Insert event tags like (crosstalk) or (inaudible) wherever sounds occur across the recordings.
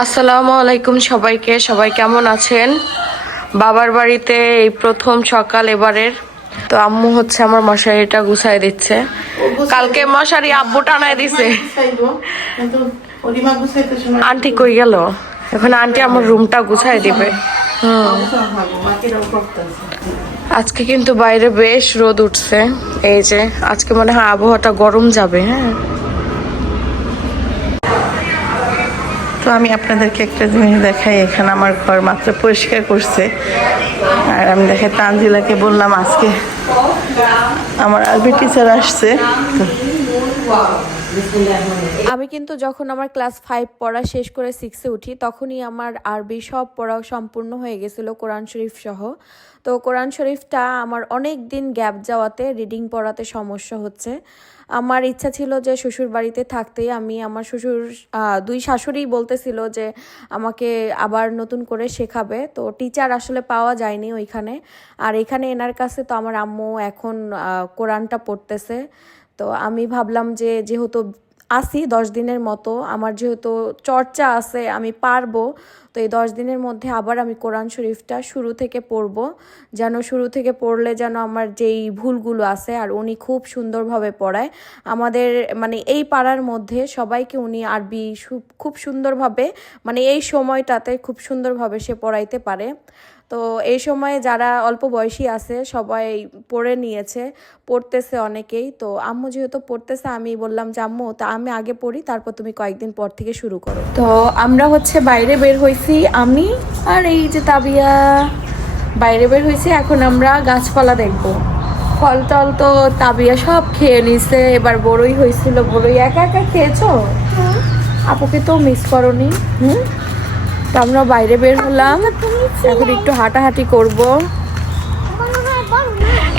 আসসালামু আলাইকুম সবাইকে। সবাই কেমন আছেন? বাবার বাড়িতে এই প্রথম সকাল এবারের। তো আম্মু হচ্ছে আমার মশারিটা গুছাই দিচ্ছে। কালকে মশারি আব্বু টানায় দিছে। আন্টি কই গেল? এখন আন্টি আমার রুমটা গুছাই দিবে। আজকে কিন্তু বাইরে বেশ রোদ উঠছে। এই যে আজকে মনে হয় আবহাওয়াটা গরম যাবে হ্যাঁ? তো আমি আপনাদেরকে একটা জিনিস দেখাই, এখানে আমার ঘর মাত্র পরিষ্কার করছে। আর আমি দেখাই তানজিলাকে বললাম, আজকে আমার আরবি টিচার আসছে। আমি কিন্তু যখন আমার ক্লাস ফাইভ পড়া শেষ করে সিক্সে উঠি, তখনই আমার আরবি সব পড়া সম্পূর্ণ হয়ে গেছিল, কোরআন শরীফ সহ। তো কোরআন শরীফটা আমার অনেক দিন গ্যাপ যাওয়াতে রিডিং পড়াতে সমস্যা হচ্ছে। আমার ইচ্ছা ছিল যে শ্বশুর বাড়িতে থাকতেই আমি আমার শ্বশুর দুই শাশুড়ি বলতেছিল যে আমাকে আবার নতুন করে শেখাবে। তো টিচার আসলে পাওয়া যায়নি ওইখানে। আর এখানে এনার কাছে তো আমার আম্মু এখন কোরআনটা পড়তেছে। তো আমি ভাবলাম যে যেহেতু আসি দশ দিনের মতো। আমার যেহেতু চর্চা আছে, আমি পারব। তো এই দশ দিনের মধ্যে আবার আমি কোরআন শরীফটা শুরু থেকে পড়ব। যেন শুরু থেকে পড়লে যেন আমার যেই ভুলগুলো আছে, আর উনি খুব সুন্দরভাবে পড়ায়। আমাদের মানে এই পাড়ার মধ্যে সবাইকে উনি আরবি খুব সুন্দরভাবে মানে এই সময়টাতে খুব সুন্দরভাবে সে পড়াইতে পারে। তো এই সময়ে যারা অল্প বয়সী আছে সবাই পড়ে নিয়েছে পড়তেছে অনেকেই। তো আম্মু যেহেতু পড়তেছে আমি বললাম যে আম্মু তা আমি আগে পড়ি তারপর তুমি কয়েকদিন পর থেকে শুরু করো। তো আমরা হচ্ছে বাইরে বের হয়েছি আমি আর এই যে তাবিয়া। বাইরে বের হয়েছি এখন আমরা গাছপালা দেখব। ফল টল তো তাবিয়া সব খেয়ে নিছে এবার বড়ই হয়েছিল বড়ই একা একা খেয়েছো? আপুকে তো মিস করনি। হুম? তো আমরা বাইরে বের হলাম। এখন একটু হাঁটাহাঁটি করব।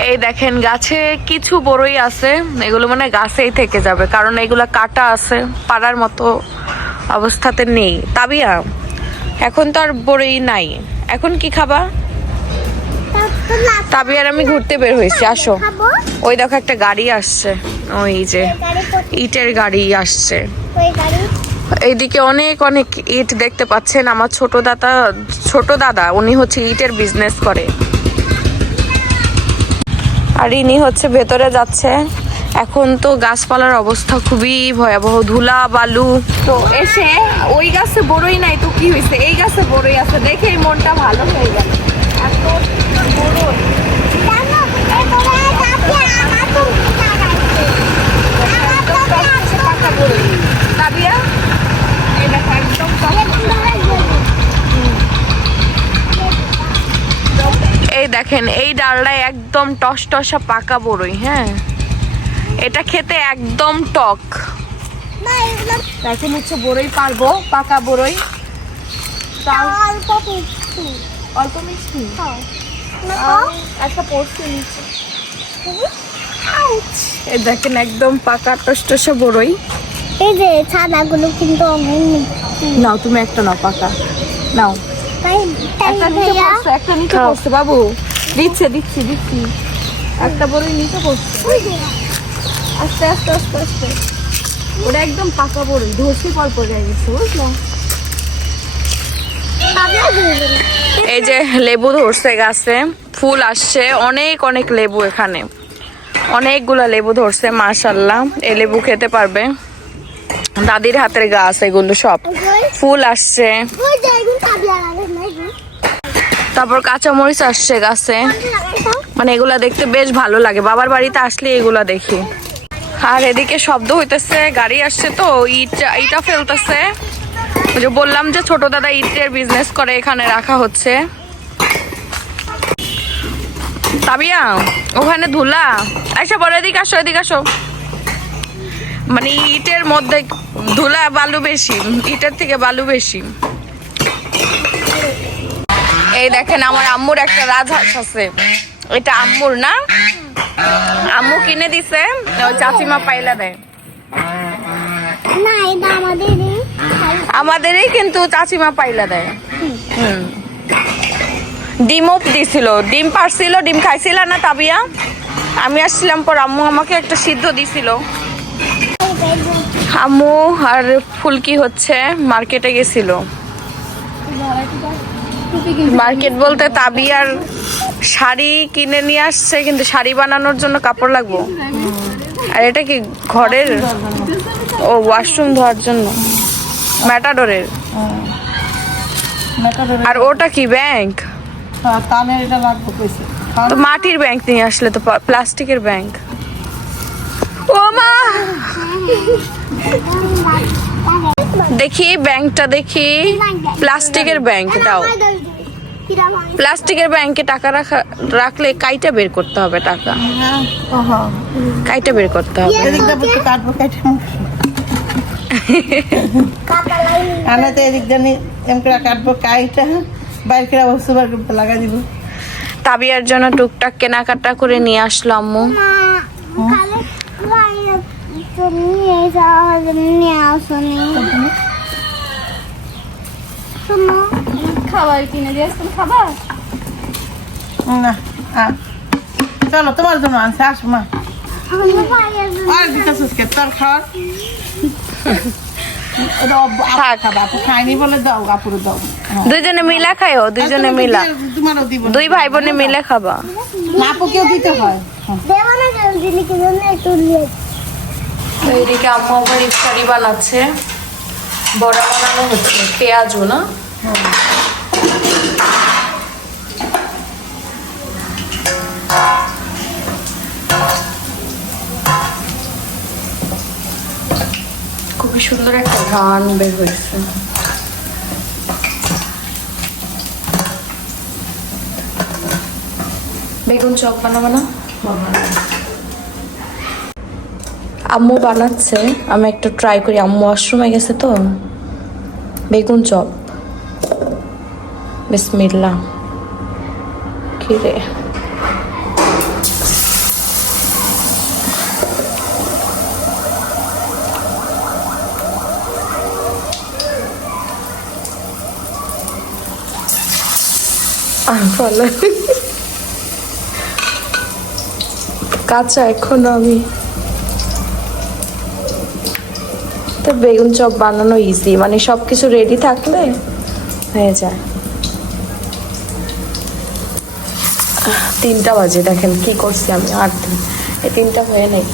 এই দেখেন গাছে কিছু বড়ই আছে। এগুলো মানে গাছেই থেকে যাবে কারণ এগুলো কাটা আছে পাড়ার মতো অবস্থাতে নেই। তাবিয়া এখন তো আর বড়ই নাই। এখন কি খাবা? তাবিয়ার আমি ঘুরতে বের হয়েছি আসো। ওই দেখো একটা গাড়ি আসছে। ওই যে ইটের গাড়ি আসছে। এইদিকে অনেক অনেক ইট দেখতে পাচ্ছেন। আমার ছোট দাদা ছোট দাদা, উনি হচ্ছে ইটের বিজনেস করে। আর ইনি হচ্ছে ভেতরে যাচ্ছে। এখন তো গাছপালার অবস্থা খুবই ভয়াবহ, ধুলা, বালু। তো এসে ওই গাছে বড়ই নাই তো কি হয়েছে এই গাছে বড়ই আছে দেখে মনটা ভালো হয়ে গেল। এত বড়ই একদম টকটকে পাকা বড়ই তাবিয়া এই দেখো একদম এই দেখেন এই ডালটায় একদম টস টসা পাকা বড়ই হ্যাঁ? এটা খেতে একদম টক। এখন হচ্ছে বড়ই পারব পাকা বড়ই। তাও অল্প মিষ্টি। একটা পড়ছি নিচে এই দেখেন একদম পাকা টসটসে বড়ই। এই যে ছানাগুলো কিন্তু অনেক নাও তুমি একটা নাও পাকা। নাও। একটা নিচে ভাইয়া। পড়ছে একটা নিচে পড়ছে বাবু। দিচ্ছে দিচ্ছি দিচ্ছি। একটা বড়ই নিচে পড়ছে আস্তে আস্তে আস্তে আস্তে। ওটা একদম পাকা ধরছি পর পড়ে গেছে বুঝলো। এই যে লেবু ধরছে গাছে ফুল আসছে অনেক অনেক লেবু এখানে। অনেকগুলা লেবু ধরছে মাশাল্লাহ এই লেবু খেতে পারবে। দাদির হাতের গাছ এগুলো সব। ফুল আসছে ওই যে এগুলো তাবিয়া লাগাই না এগুলো। তারপর কাঁচামরিচ আসছে গাছে। মানে এগুলা দেখতে বেশ ভালো লাগে। বাবার বাড়িতে আসলে এগুলা দেখি। আর এদিকে শব্দ হইতেছে, গাড়ি আসছে তো, ইট, ইটা ফেলতেছে। যে বললাম যে ছোট দাদা ইটের বিজনেস করে, এখানে রাখা হচ্ছে। তাবিয়া, ওখানে ধুলা। আচ্ছা বড় এদিকে আসো এদিকে আসো। মানে ইটের মধ্যে ধুলা বালু বেশি, ইটের থেকে বালু বেশি। এই দেখেন আমার আম্মুর একটা রাজহাঁস আছে। এটা আম্মুর না? আম্মু কিনে দিছে চাচিমা পাইলা দেয়। আমাদেরই কিন্তু চাচিমা পাইলা দেয়। ডিমও দিছিল। ডিম পারছিল, ডিম খাইছিল না তাবিয়া? আমি আসছিলাম পর আম্মু আমাকে একটা সিদ্ধ দিছিল। আম্মু, আর ফুলকি হচ্ছে, মার্কেটে গেছিল। মার্কেট বলতে তাবিয়ার শাড়ি কিনে নিয়ে আসছে, কিন্তু শাড়ি বানানোর জন্য কাপড় লাগবো। আর এটা কি ঘরের? ও ওয়াশরুম ধোয়ার জন্য। ম্যাটাডোরের আর ওটা কি ব্যাংক তো মাটির ব্যাংক নিয়ে আসলে তো প্লাস্টিকের ব্যাংক ও মা! দেখি ব্যাংকটা দেখি। প্লাস্টিকের ব্যাংক দাও। প্লাস্টিকের ব্যাংকে টাকা রাখা রাখলে কাইটা বের করতে হবে টাকা। কাইটা বের করতে হবে। কেটে তো এদিক দিয়ে এম করে কাটবো কাইটা বাইর করে দিব। তাবিয়ার জন্য টুকটাক কেনাকাটা করে নিয়ে আসলো আম্মু। নিয়ে যাওয়া নিয়ে আসনি শোনো খাবার কিনে দিয়ে খাবার? না। চলো তোমার জন্য আনছে আসো মা। আর দিতেছিস কে? তোর খাওয়ার? এটা অব- আপু থাক। খাবে, আপু খায়নি বলে দাও দাও। হ্যাঁ। দুইজনে মিলা খাইও দুইজনে মিলা। দুই ভাই বোনে মিলে খাবা। আপুকেও দিতে হয়। এদিকে আম্মু আবার ইফতারি বানাচ্ছে। বড়া বানানো হচ্ছে, পেঁয়াজও না? খুবই সুন্দর একটা গান বের হয়েছে। বেগুন চপ বানাবো না। আম্মু বানাচ্ছে আমি একটু ট্রাই করি। আম্মু ওয়াশরুমে গেছে তো। বেগুন চপ। বিসমিল্লা। কি রে? আহ, ভালো। কাঁচা এখনও আমি। বেগুন চপ বানানো ইজি মানে সব কিছু রেডি থাকলে হয়ে যায়। তিনটা বাজে, দেখেন কি করছি আমি আর এই তিনটা হয়ে নেই।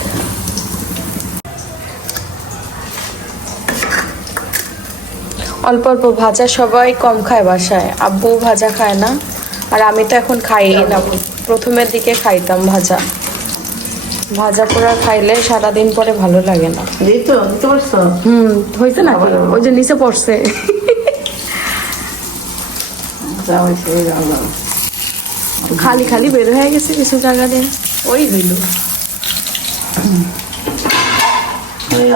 অল্প অল্প ভাজা সবাই কম খায় বাসায়। আব্বু ভাজা খায় না, আর আমি তো এখন খাই না। প্রথমের দিকে খাইতাম ভাজা। ভাজা পোড়া খাইলে সারাদিন পরে ভালো লাগে না। দিতো দিতে পারছ? হুম হয়েছে না ওই যে নিচে পড়ছে। খালি খালি বের হয়ে গেছে কিছু জায়গা দিয়ে। ওই হইল।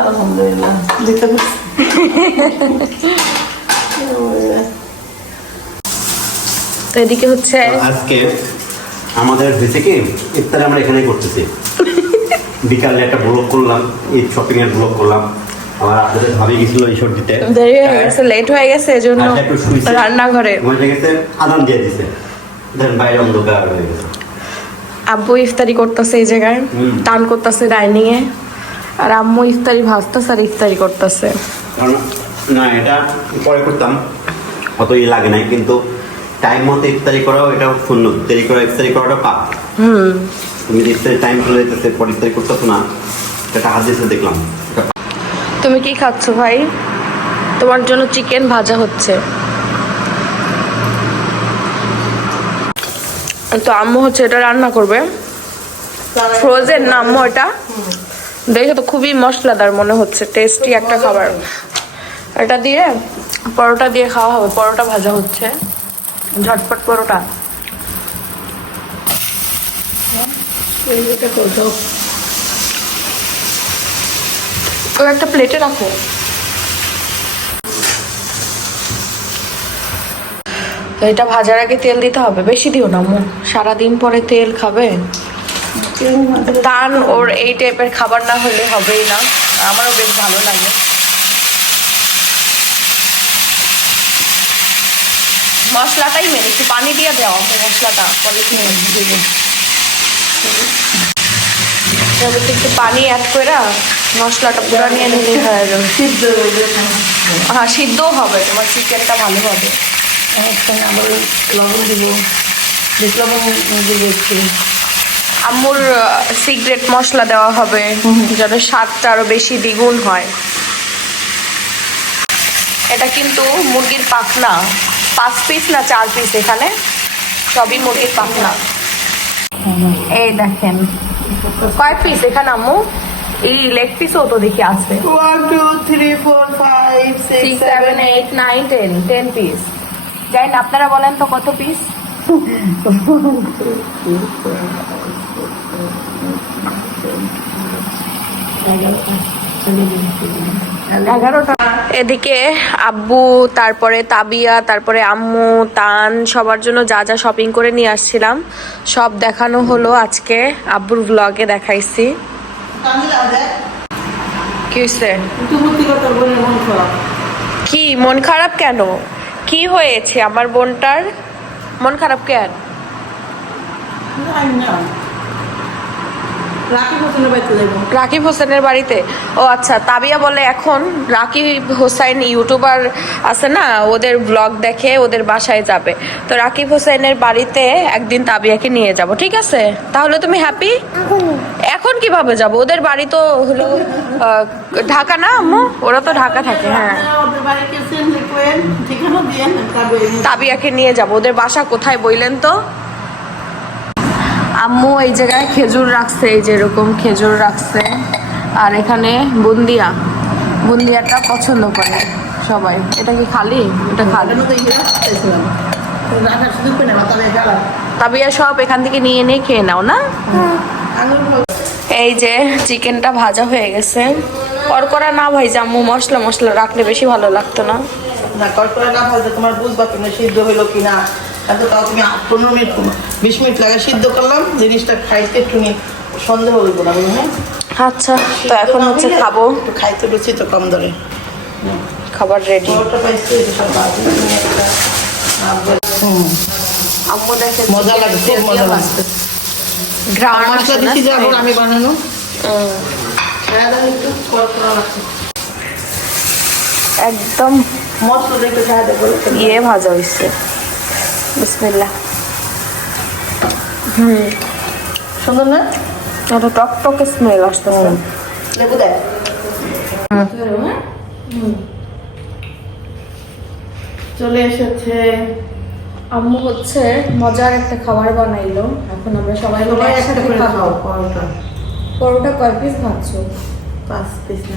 আলহামদুলিল্লাহ দিতে তো এদিকে হচ্ছে আজকে আমাদের হয়েছে কি ইফতারে আমরা এখানেই করতেছি। বিকালে একটা ব্লগ করলাম ঈদ শপিং এর ব্লগ করলাম। আমার আপনাদের ভাবি গেছিল ঈশ্বর দিতে। দেরি হয়ে গেছে লেট হয়ে গেছে এজন্য। রান্নাঘরে। হয়ে গেছে আদান দিয়ে দিছে। দেন বাইরে অন্ধকার হয়ে গেছে। আব্বু ইফতারি করতেছে এই জায়গায় টান করতেছে ডাইনিং এ। আর আম্মু ইফতারি ভাজতেছে আর ইফতারি করতেছে। না এটা পরে করতাম। অত ই লাগে নাই কিন্তু টাইম মতো ইফতারি করাও এটা শূন্য। দেরি করে ইফতারি করাটা পাপ। হুম। তুমি যে ইফতারি টাইম চলে যেতেছে পরে ইফতারি করতেছো না এটা হাত দিতে দেখলাম তুমি কি খাচ্ছ ভাই? তোমার জন্য চিকেন ভাজা হচ্ছে। তো আম্মু হচ্ছে এটা রান্না করবে। ফ্রোজেন না আম্মু এটা? দেখে তো খুবই মশলাদার মনে হচ্ছে টেস্টি একটা খাবার। এটা দিয়ে পরোটা দিয়ে খাওয়া হবে পরোটা ভাজা হচ্ছে। ঝটপট পরোটা। ও একটা প্লেটে রাখো। তো এটা ভাজার আগে তেল দিতে হবে। বেশি দিও না মু সারাদিন পরে তেল খাবে। টান ওর এই টাইপের খাবার না হলে হবেই না। আমারও বেশ ভালো লাগে। মশলাটাই মেন একটু পানি দিয়ে দেওয়া হবে মশলাটা পলিথিনে দেবো। এর একটু পানি অ্যাড করে মশলাটা পুরো নিয়ে নিলেই হয়ে যাবে। সিদ্ধ হ্যাঁ সিদ্ধও হবে, তোমার চিকেনটা ভালো হবে। আবার লবণ দিব লবণ দিব একটু আম্মুর সিগারেট মশলা দেওয়া হবে যেন স্বাদটা আরও বেশি দ্বিগুণ হয়। এটা কিন্তু মুরগির পাখনা। পাঁচ পিস না চার পিস এখানে? সবই মুরগির পাখনা। এই দেখেন কয় পিস এখানে আম্মু? এই লেগ পিসও তো দেখি আছে। One two three four five six seven eight nine ten ten piece যাই না আপনারা বলেন তো কত পিস (laughs) এগারোটা। এদিকে আব্বু তারপরে তাবিয়া তারপরে আম্মু তান সবার জন্য যা যা শপিং করে নিয়ে আসছিলাম সব দেখানো হলো আজকে। আব্বুর ব্লগে দেখাইছি। কি কি মন খারাপ কেন? কি হয়েছে আমার বোনটার? মন খারাপ কেন রাখি হোসেনের বাড়িতে যাব রাকিব হোসেনের বাড়িতে ও আচ্ছা তাবিয়া বলে এখন রাকিব হোসেন ইউটিউবার আছে না ওদের ব্লগ দেখে ওদের বাসায় যাবে। তো রাকিব হোসেনের বাড়িতে একদিন তাবিয়াকে নিয়ে যাব ঠিক আছে? তাহলে তুমি হ্যাপি এখন কীভাবে যাব? ওদের বাড়ি তো হলো ঢাকা না আম্মু? ওরা তো ঢাকা থাকে হ্যাঁ। তাবিয়াকে নিয়ে যাব। ওদের বাসা কোথায় বললেন তো? আম্মু এই জায়গায় খেজুর রাখছে, এই যে এরকম খেজুর রাখছে। আর এখানে বুন্দিয়া। বুন্দিয়াটা পছন্দ করে সবাই। এটা কি খালি? এটা খালি? তাবিয়া সব এখান থেকে নিয়ে নিয়ে খেয়ে নাও, না? এই যে চিকেনটা ভাজা হয়ে গেছে। করকরা না ভাই আম্মু, মশলা মশলা রাখলে বেশি ভালো লাগতো না। না কড়কড়া না ভাজলে তোমার বুঝবা তুমি সিদ্ধ হইল কিনা। তারপর তাও তুমি আট পনেরো মিনিট বিশ মিনিট লাগে সিদ্ধ করলাম জিনিসটা খাইতে একটু সন্দেহ হইব না বুঝলি আচ্ছা তো এখন হচ্ছে খাব। একটু খাইতে রুচি তো কম ধরে। খাবার রেডি আম্মু দেখে মজা লাগে খুব মজা লাগছে। মশলা দিচ্ছি যাব আমি বানানো। লাগছে একদম ইয়ে ভাজা হয়েছে বিসমিল্লাহ। সুন্দর না একটা টক টকে স্মেল আসতেছে লেবু দেয়। চলে এসেছে আম্মু হচ্ছে মজার একটা খাবার বানাইলো। এখন আমরা সবাই মিলে একসাথে খাব। পরোটা। পরোটা কয় পিস ভাবছ? পাঁচ পিস না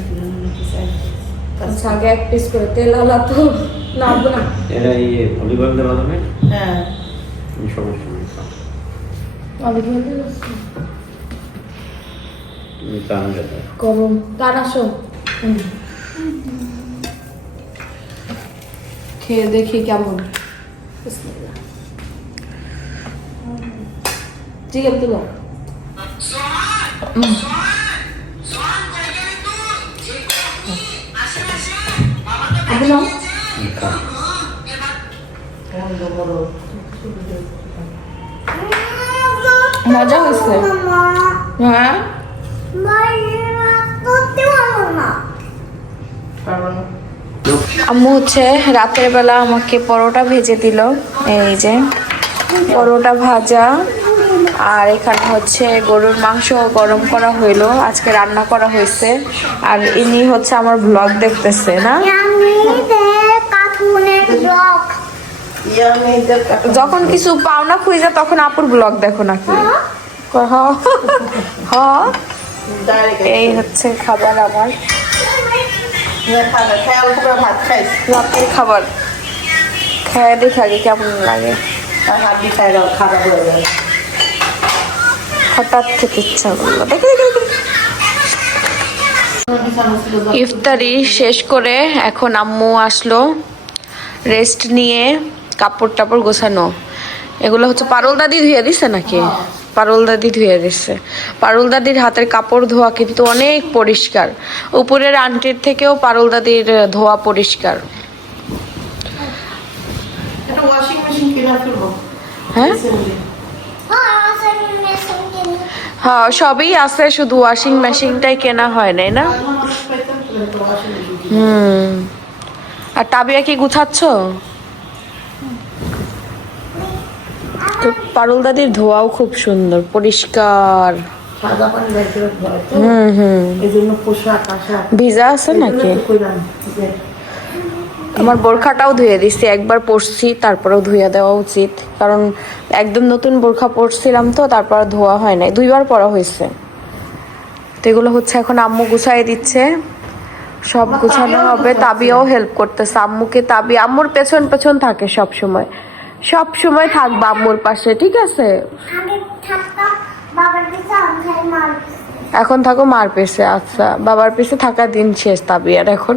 আগে এক পিস করে তেল আলা তো আব্বু না। এটা ইয়ে ভলিবল দেওয়া যাবে হ্যাঁ। এই সমস্যা নেই। অলিভ অয়েল গরম। তার আসো। খেয়ে দেখি কেমন। চিকেন তুলো আবু মজা হয়েছে। হ্যাঁ? আম্মু হচ্ছে রাতের বেলা আমাকে পরোটা ভেজে দিল। এই যে, পরোটা ভাজা। আর এখানে হচ্ছে গরুর মাংস গরম করা হইল, আজকে রান্না করা হয়েছে আর ইনি হচ্ছে আমার ব্লগ দেখতেছে, না? যখন কিছু পাও না খুঁজে, তখন আপুর ব্লগ দেখো নাকি? এই হচ্ছে খাবার আমার। রাতের খাবার। খেয়ে দেখি আগে কেমন লাগে। আর হাড্ডি খাই দাও খারাপ হয়ে যাবে হঠাৎ খেতে ইচ্ছা করল। দেখি ইফতারি শেষ করে এখন আম্মু আসলো রেস্ট নিয়ে কাপড় টাপড় গোছানো। এগুলো হচ্ছে পারুল দাদি ধুয়ে দিছে নাকি? পারুল দাদি ধুয়ে দিচ্ছে পারুল দাদির হাতের কাপড় ধোয়া কিন্তু অনেক পরিষ্কার। উপরের আন্টির থেকেও পারুল দাদির ধোয়া পরিষ্কার। একটা ওয়াশিং মেশিন কিনে ফেলব হ্যাঁ। হ্যাঁ সবই আছে শুধু ওয়াশিং মেশিনটাই কেনা হয় নাই না? হুম। আর টাবিয়া কি গুছাচ্ছ? পারুল দাদির ধোয়াও খুব সুন্দর পরিষ্কার। হুম হুম। ভিজা আছে নাকি এগুলো তো কইলাম যে আমার বোরখাটাও ধুয়ে দিচ্ছি একবার পরছি তারপরেও ধুয়ে দেওয়া উচিত। কারণ একদম নতুন বোরখা পরছিলাম তো তারপর ধোয়া হয় নাই। দুইবার পরা হয়েছে। তো এগুলো হচ্ছে এখন আম্মু গুছাই দিচ্ছে। সব গুছানো হবে তাবিয়াও হেল্প করতেছে। আম্মুকে তাবি আম্মুর পেছন পেছন থাকে সব সময়। সব সময় থাকবে আম্মুর পাশে ঠিক আছে? এখন থাকো মার পিছে আচ্ছা। বাবার পিছে থাকা দিন শেষ তাবিয়ার এখন।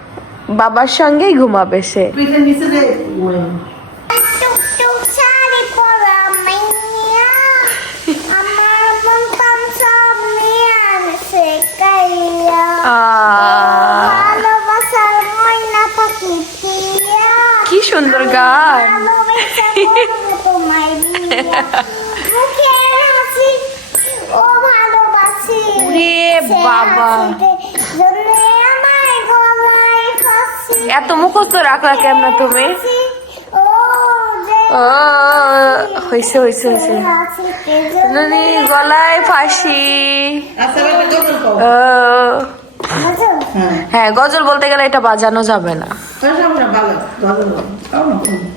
বাবার সঙ্গেই ঘুমাবে সে। মন কি সুন্দর গান। ভালোবেসে এত মুখস্থ রাখলা কেন তুমি? হয়েছে হয়েছে হয়েছে নুনি গলায় ফাঁসি। আচ্ছা হ্যাঁ। হ্যাঁ গজল বলতে গেলে এটা বাজানো যাবে না। কও।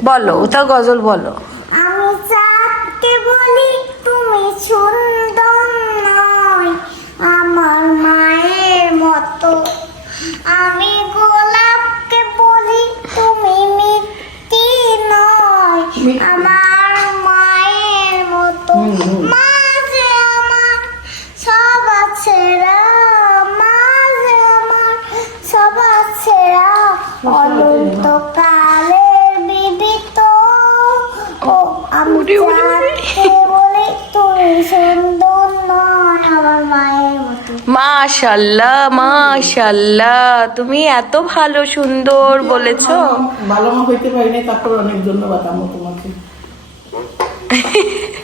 বলো ওটা গজল বলো। আমি চাঁদকে বলি তুমি সুন্দর নয় আমার মায়ের মতো। আমি গোলাপকে বলি তুমি মিষ্টি নয় আমার মায়ের মতো মা মাশাল্লাহ মাশাল্লাহ। তুমি এত ভালো সুন্দর বলেছ। ভালো মা হইতে পারি নাই তারপর অনেক ধন্যবাদ আমার তোমাকে। (laughs)